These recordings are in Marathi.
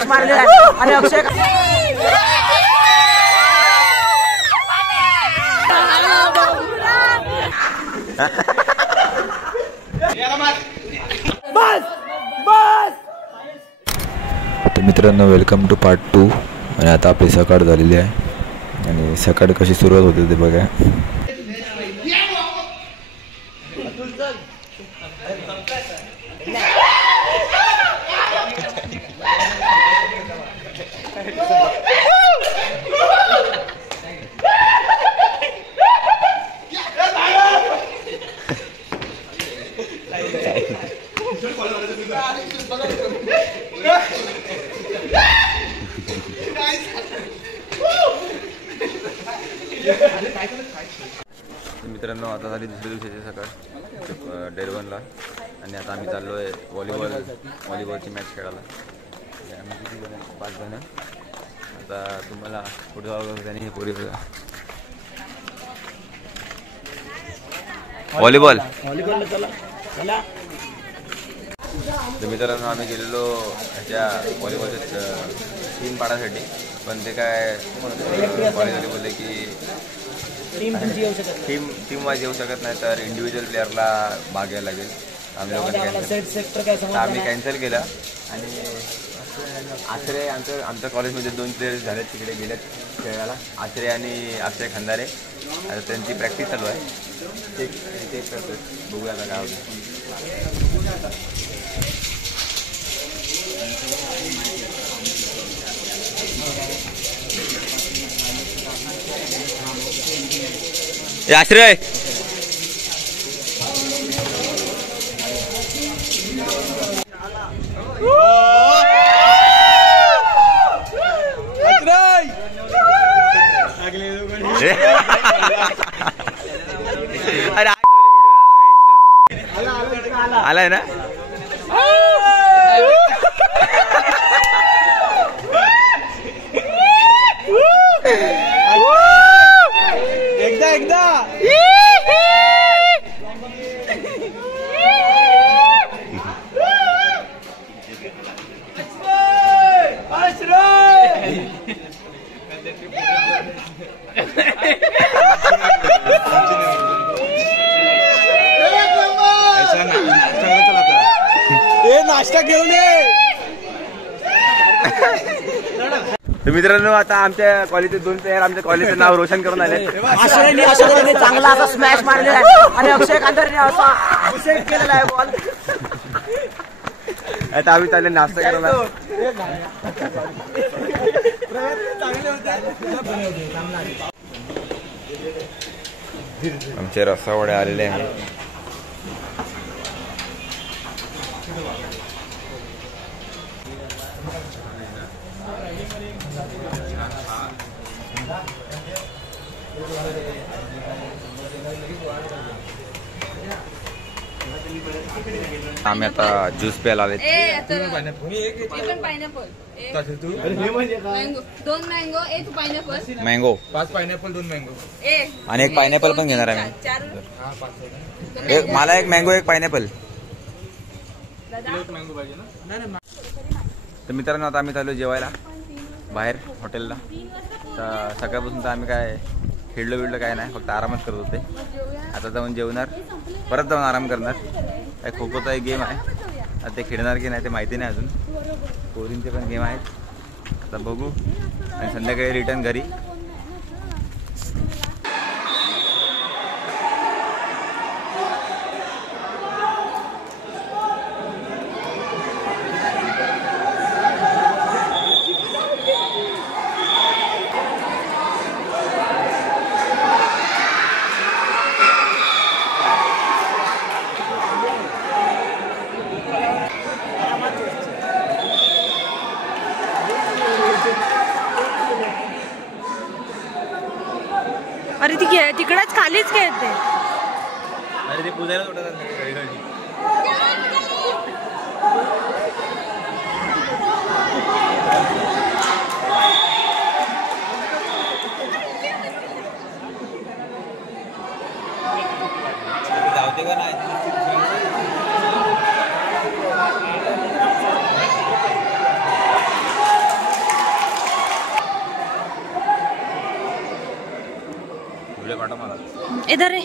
आणि अक्षय तर मित्रांनो, वेलकम टू पार्ट 2. आणि आता आपली सकाळ झालेली आहे आणि सकाळ कशी सुरुवात होते ते बघा. मित्रांनो, आता झाली दुसऱ्या दिवसाची सकाळ डेरवनला आणि आता आम्ही चाललो आहे व्हॉलीबॉलची मॅच खेळायला. आम्ही किती जण, 5 जण. आता तुम्हाला पुढे जावं त्याने हे पोरी बघा. व्हॉलीबॉल तर मित्रांनो, आम्ही गेलेलो ह्याच्या व्हॉलीबॉलच्या टीम पाडायसाठी, पण ते काय कॉलेजवाले बोलले की टीम वाईज येऊ शकत नाही, तर इंडिव्हिज्युअल प्लेअरला भाग घ्यायला लागेल. आम्ही लोकांनी आम्ही कॅन्सल केलं. आणि आश्रय आमच्या कॉलेजमध्ये 2 प्लेयर्स झालेत, तिकडे गेलेत खेळायला. आश्रय आणि अक्षय खंदारे. आता त्यांची प्रॅक्टिस चालू आहे. ते करतो, बघूया आता काय होतं. आश्रय आलाय ना. एकदा नाश्ता घेऊन ये. तर मित्रांनो, आता आमच्या कॉलेजचे 2 प्लेयर आमच्या कॉलेजचं नाव रोशन करून आले. आश्रयने चांगला असा स्मॅश मारलेला आहे आणि अक्षय खंदारेने असा सेट केलेला आहे बॉल. आता आम्ही चालले नाश्ता करायला. आमचे रस्सावडे आलेले आहेत. आम्ही आता ज्यूस प्यायला आले. दोन मँगो, एक पायनॅपल. मँगो 5 पायनॅपल, 2 मँगो आणि एक पायनॅपल पण घेणार आहे. मला एक मँगो, एक पायनॅपल. तर मित्रांनो, आता आम्ही चालू जेवायला बाहेर हॉटेलला. तर सकाळपासून तर आम्ही काय खेळलो काय नाही, फक्त आरामच करत होते. आता जाऊन जेवणार, परत जाऊन आराम करणार. काय खो खोचा एक गेम आहे, आता ते खेळणार की नाही ते माहिती नाही अजून. पोरींचे पण गेम आहेत, आता बघू. आणि संध्याकाळी रिटर्न घरी. अरे ती तिकडच खालीच खेळते. अरे ते पूजायला सोडतात. जाऊते का नाही. इधर रे.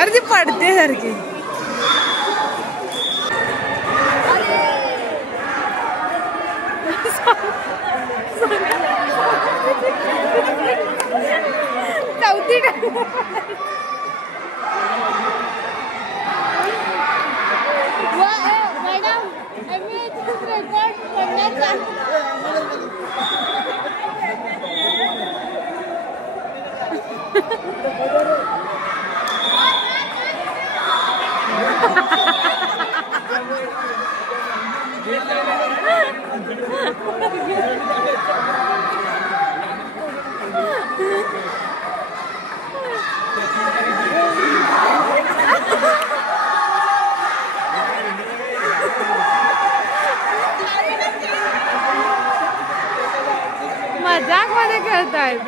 अरे ती पडते सारखी. चौथी मॅडम रेकॉर्ड करण्याचा. मजाक मध्ये खेळतायत.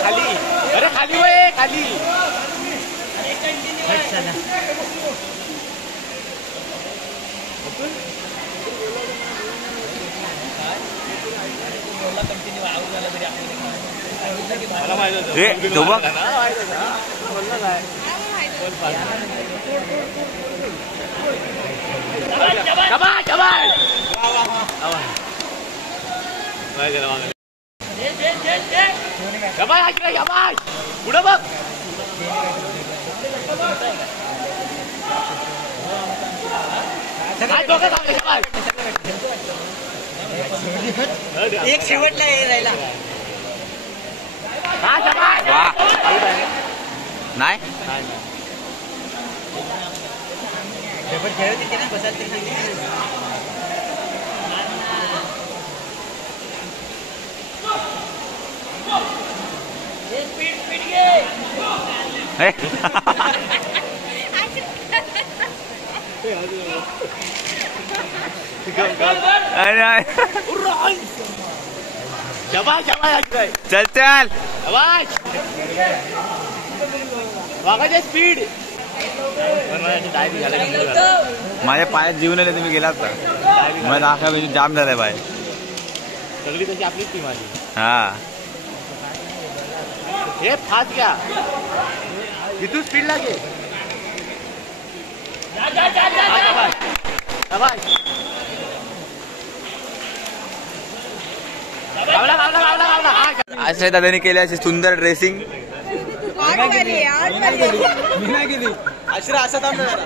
खाली अरे खाली वय खाली पुढे बघ एक शेवटला राहिला नाही खेळत ना बसायला चल चल स्पीड माझ्या पायात जीवन आले तुम्ही गेलात का मला आखा म्हणजे जाम झालाय बाय सगळी तशी आपलीच टीम आली हा हे फास्ट घ्या इथून स्पीड लागे आश्रय दादांनी केली अशी सुंदर ड्रेसिंग मी नाही गेली आश्रा असा थांब जरा.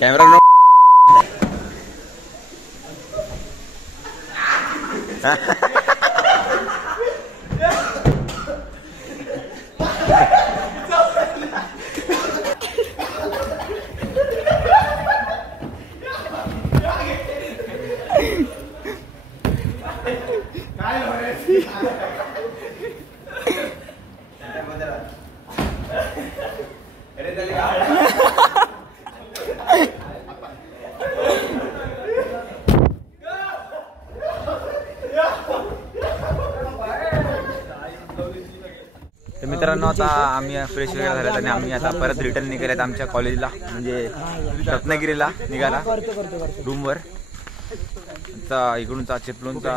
कॅमेरा नो तर मित्रांनो आता आम्ही फ्रेश वगैरे झाल्यात आणि आम्ही आता परत रिटर्न निघाल्यात आमच्या कॉलेजला म्हणजे रत्नागिरीला निघाला रूमवर. इकडूनचा चिपळूणचा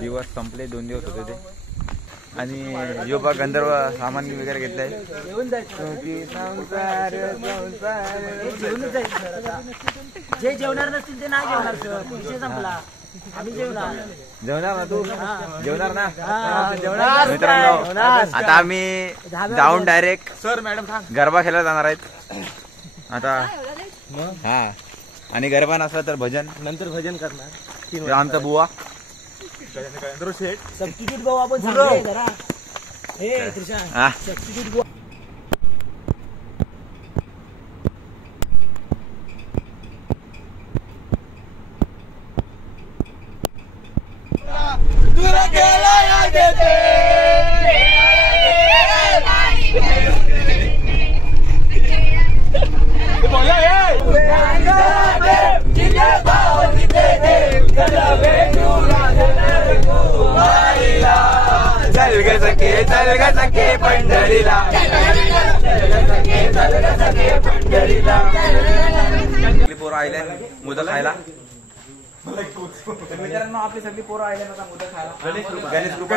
दिवस संपले 2 दिवस होते ते आणि योगा गंधर्व सामान वगैरे घेतलंय. जे जेवणार नसतील ते नाही जेवणार सर. विषय संपला. आम्ही जेवणार ना तू जेवणार ना मित्रांनो. आता आम्ही जाऊन डायरेक्ट सर मॅडम गरबा खेळायला जाणार आहेत आता. हा आणि गरबा नसला तर भजन नंतर भजन करणार आमचा बुवा सबस्टिट्यूट भाऊ आपण सांगूया जरा. हे त्रिशा सबस्टिट्यूट भाऊ पंढरीला पोरं आयल्यान मुदत खायला. मित्रांनो आपली सगळी पोरं आयल्यान आता मुदत खायला. गणेश कृपा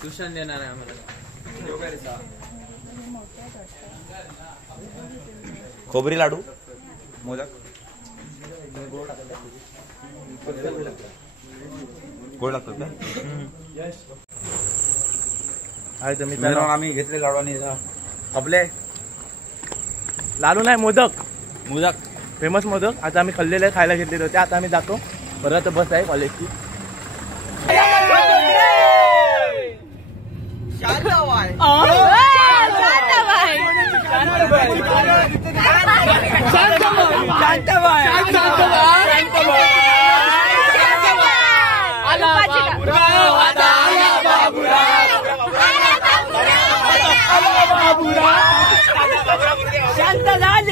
ट्युशन देणार आहे आम्हाला. खोबरी लाडू मोदक गोड लागतात का? मित्रांनो आम्ही घेतले लाडू आणि आपले लाडू नाही मोदक फेमस मोदक आता आम्ही खाल्लेले खायला घेतलेले होते. आता आम्ही जातो परत बस आहे कॉलेजची.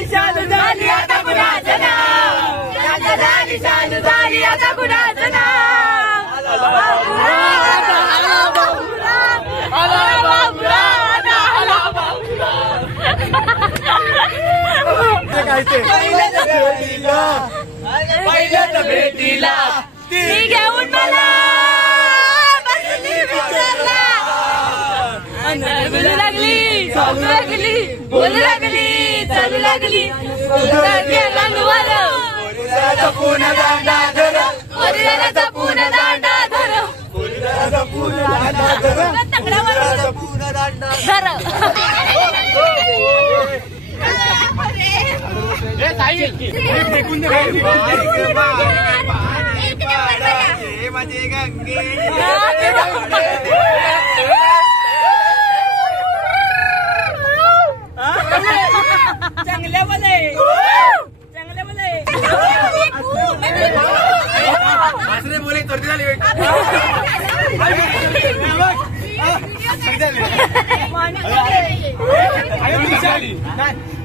शांत झाली आता कुणाचं नाव. शांत झाली आता कुणाचं नाव. पहिल्याच भेटीला ती घेऊन मला बसली विचारला बोलू लागली चालू लागली बोलू लागली चालू लागली गेला नुवार जपून दांडा धर पोरीला जपून दांडा धर माझे गंगे चांगल्यामध्ये चांगल्यामध्ये वासरे बोले सर्दी झाली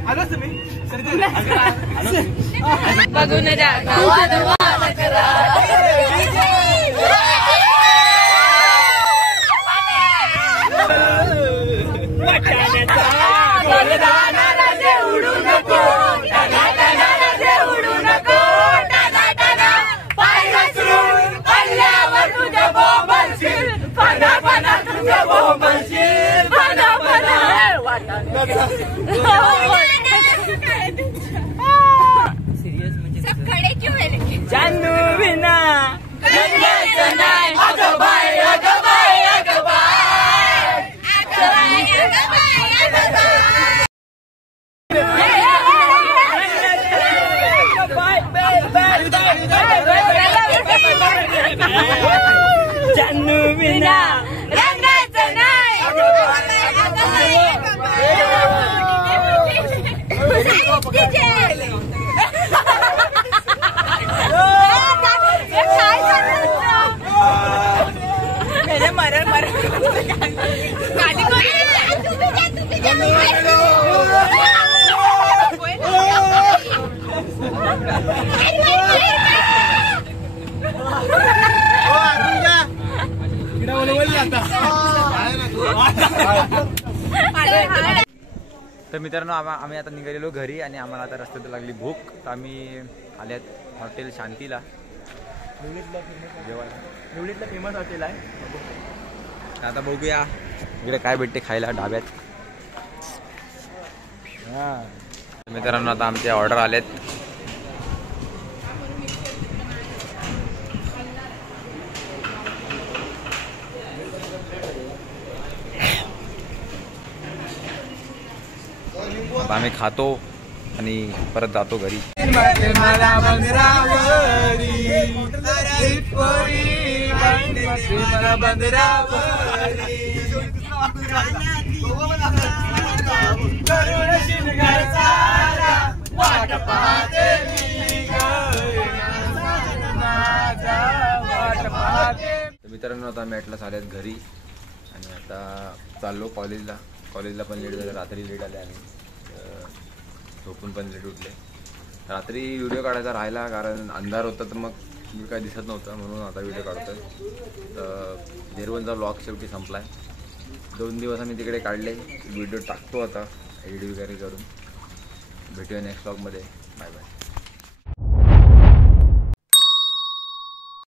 आलोच तुम्ही बघून जानू विना रंगायचं नाही अगं बाय अगं बाय अगं बाय अगं बाय अगं बाय जानू विना रंगायचं नाही मरण मरण तर मित्रांनो आम्ही आता निघालेलो घरी आणि आम्हाला आता रस्त्यात लागली भूक. तर आम्ही आल्यात हॉटेल शांतीला जेवायला. निवडीतलं फेमस हॉटेल आहे. आता बघूया इकडे काय भेटते खायला ढाब्यात. मित्रांनो आता आमचे ऑर्डर आलेत. आता आम्ही खातो आणि परत जातो घरी. मित्रांनो आता आम्ही ॲटलास आल्यात घरी आणि आता चाललो कॉलेजला पण लेट झालं. रात्री लेट आले आणि झोपून पण लेट उठले. रात्री व्हिडिओ काढायचा राहिला कारण अंधार होता तर मग मी काय दिसत नव्हतं म्हणून आता व्हिडिओ काढतोय. तर देरवनचा व्लॉग शेवटी संपलाय. 2 दिवस आम्ही तिकडे काढले. व्हिडिओ टाकतो आता एडिट वगैरे करून. भेटूया नेक्स्ट व्लॉगमध्ये. Bye bye.